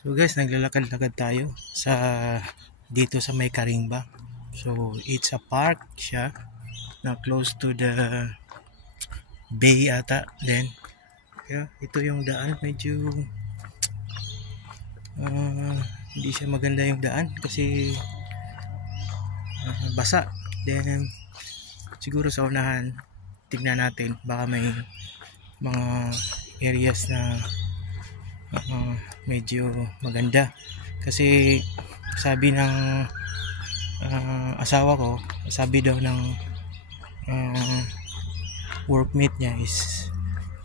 So guys, naglalakad-lakad tayo sa dito sa may Karingba. So it's a park siya na close to the bay ata. Then ito yung daan, medyo hindi siya maganda yung daan kasi basa. Then siguro sa unahan tignan natin, baka may mga areas na medyo maganda kasi sabi ng asawa ko, sabi daw ng workmate niya is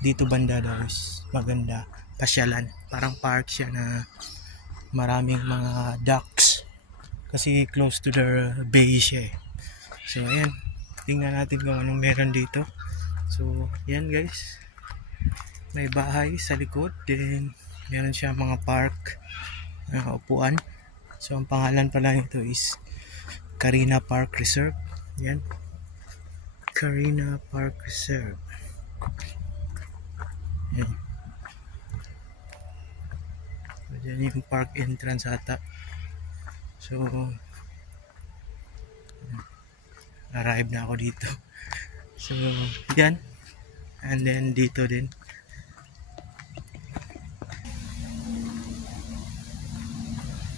dito banda daw is maganda pasyalan, parang park siya na maraming mga ducks kasi close to the bay siya eh. So ayan, tingnan natin kung anong meron dito. So yan guys, may bahay sa likod, then meron siya mga park upuan. So ang pangalan pala nito is Carina Park Reserve. Yan, Carina Park Reserve. Yan. So, yan yung park entrance ata. So arrive na ako dito. So yan, and then dito din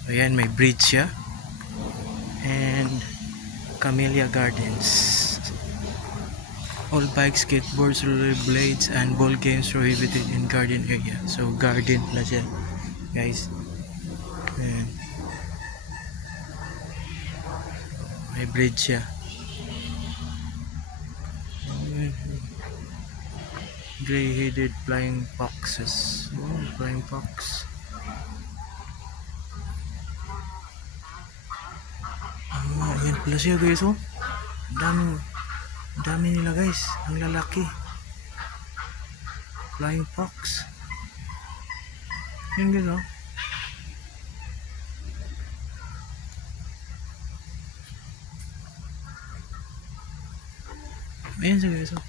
ayan, may bridge siya and Camellia Gardens. All bikes, skateboards, rollerblades, and ball games prohibited in garden area. So garden pala siya guys. Ayan. May bridge siya. Gray-headed flying foxes. Oh, flying fox. Ayan pala siya guys, oh. Dami nila guys, ang lalaki. Flying fox. Yan guys, oh. Ayan siya guys, oh.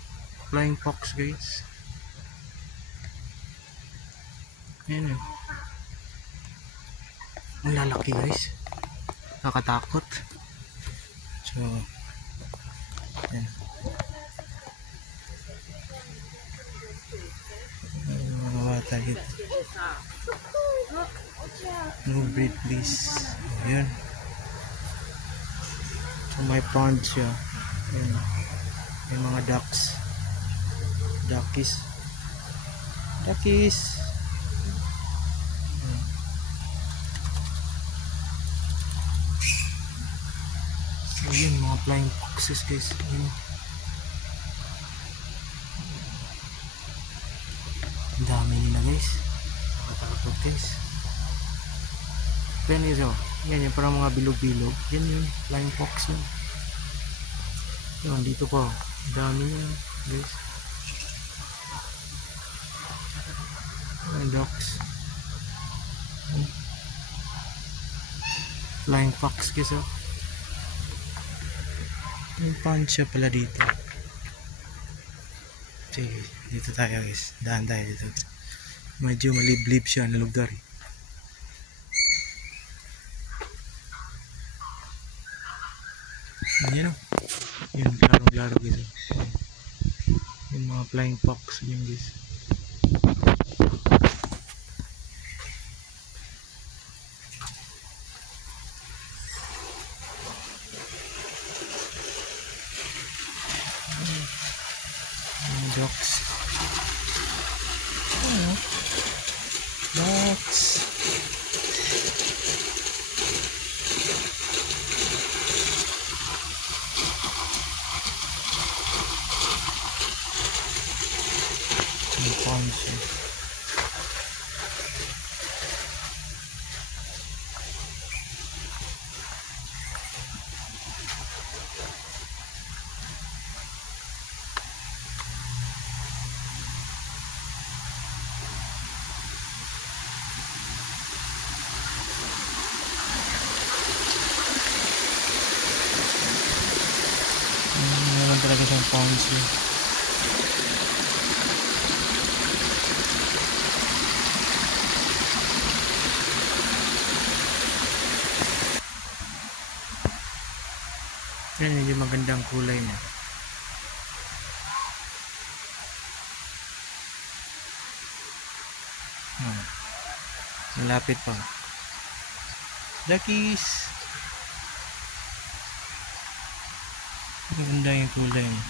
Flying fox guys. Ayan, oh. Ang lalaki guys, nakatakot. So ayan, mga bata dito. No breed please. Ayan, so may pond siya. Ayan, may mga ducks, duckies. So yun, mga flying foxes guys. Yun. Ang dami nila guys, nakatakot guys. Then ito, yan yung parang mga bilog-bilog. Yan yun, flying fox yun. Yun, dito po, ang dami niya guys. Ducks, flying fox guys, oh. Yung pancha pala dito. Sige, dito tayo guys, daan tayo dito. Medyo maliblib siya na lugar eh. Ayan, oh. Yun, klaro guys, oh. Yung mga flying fox yun guys. Ducks. Oh, ducks. Yung ponds. Meron talaga siyang ponds eh. Yan, medyo magandang kulay niya. Malapit pa. Duckies! Maganda yung kulay niya.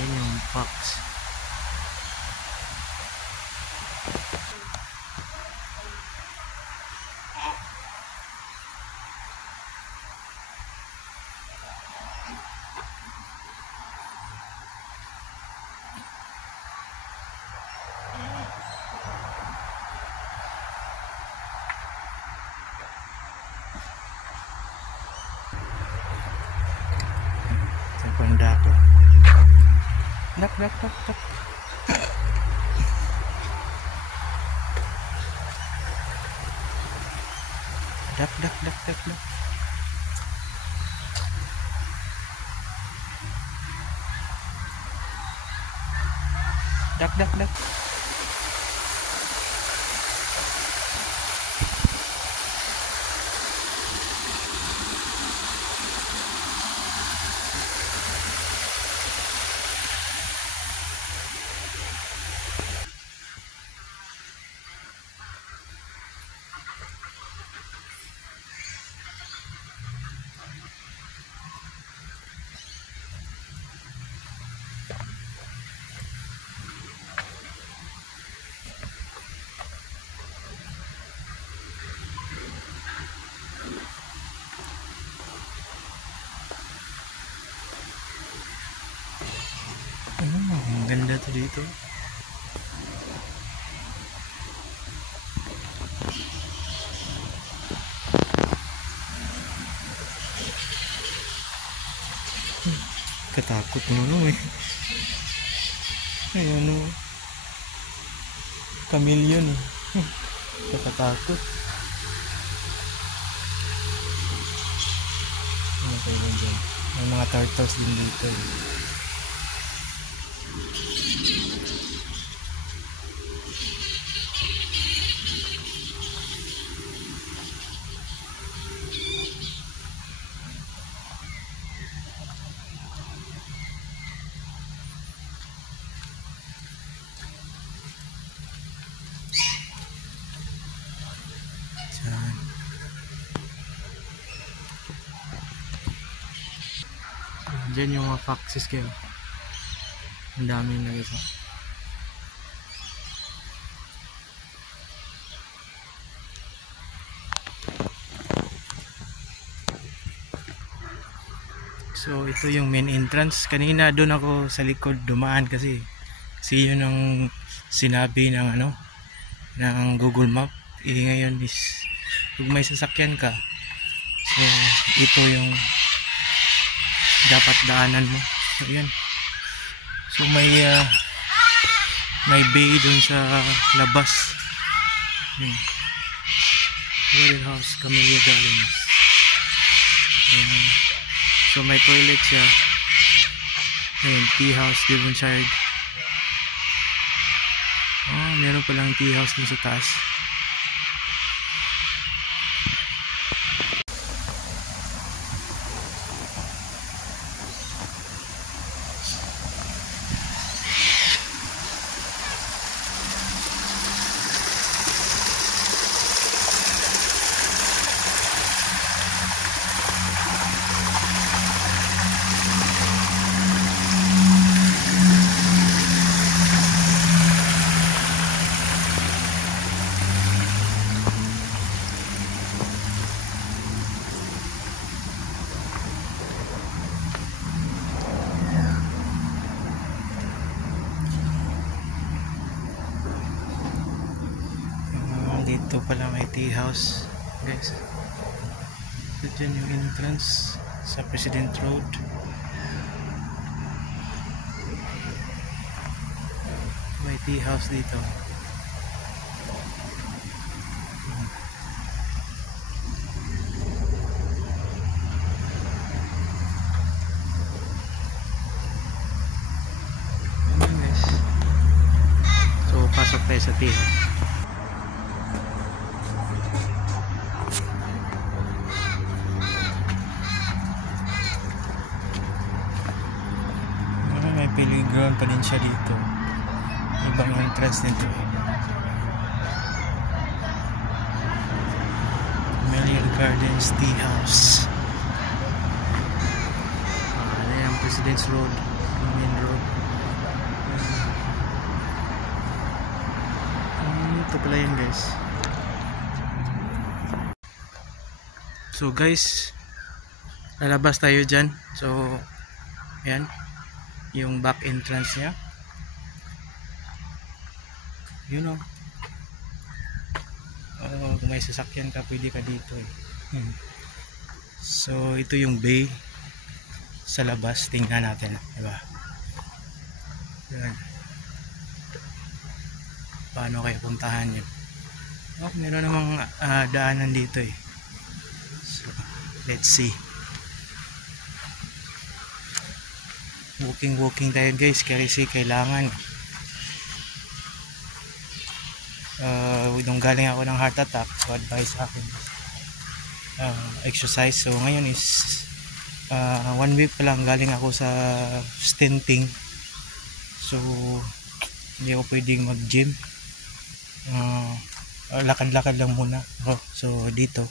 Yan yung fox. Sa panda ko. Dak. Dak. Dak. Ang ganda to dito. Katakot mo eh. Ay ano. Chameleon eh. Kakatakot. Ano tayo dyan? May mga turtles din dito eh. Diyan yung mga foxes kayo. Ang daming nagisa. So ito yung main entrance. Kanina doon ako sa likod dumaan kasi yun ang sinabi ng ng Google Map. Ngayon is pag may sasakyan ka, so ito yung dapat daanan mo. So yan. So may bay dun sa labas. Water House, Camellia Gardens. Ayan. So may toilet siya. Ayan, tea house, Devonshire. Meron palang tea house dun sa taas. Dito pala may tea house guys. Ito dyan yung entrance sa President Road. May tea house dito. Ayan guys. So pasok tayo sa tea house. May playground pa din siya dito. Ibang entrance nito. Melior Gardens Tea House. Ano yung President's Road, main road. Ito pala yun guys. So guys, lalabas tayo dyan. So yan yung back entrance niya. You know, kung may sasakyan ka, pwede ka dito eh. So ito yung bay sa labas. Tingnan natin, diba? Yan. Paano kayo puntahan yun? Oh, meron namang daanan dito eh. So let's see. Walking tayo guys kasi kailangan nung galing ako ng heart attack, so advice sa akin exercise. So ngayon is 1 week pa lang galing ako sa stenting, so hindi ako pwedeng mag gym. Lakad-lakad lang muna. So dito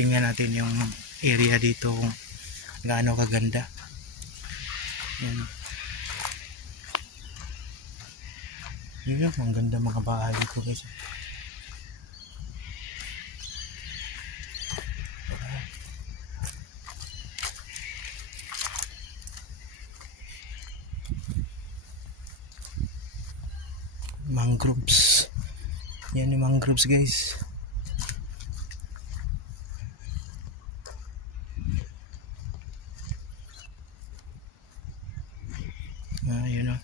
tingnan natin yung area dito kung gaano kaganda. Yan. Yun, ang ganda mga bahay dito guys. Mangroves. Yan yung mangroves guys. Yun o.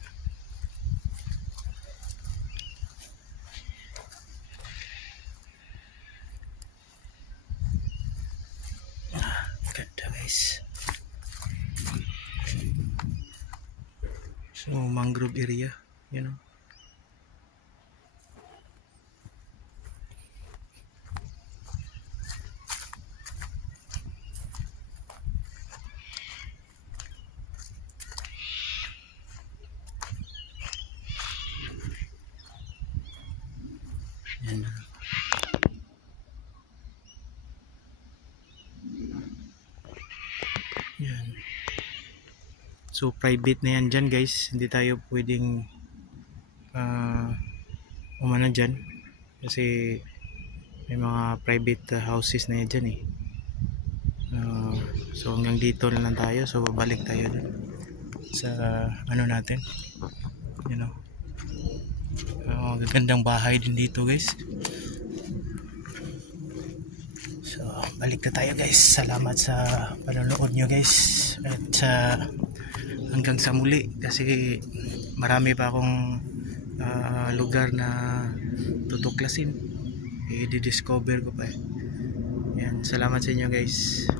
Ganda guys. So mangrove area, you know. Yan. Yan. So private na yan dyan guys. Hindi tayo pwedeng umano dyan kasi may mga private houses na yan dyan eh. So hanggang dito na lang tayo. So babalik tayo dun sa ano natin, you know. Gagandang bahay din dito guys. So balik na tayo guys. Salamat sa panonood nyo guys. At hanggang sa muli, kasi marami pa akong lugar na tutuklasin. I-discover ko pa eh. Yan, salamat sa inyo guys.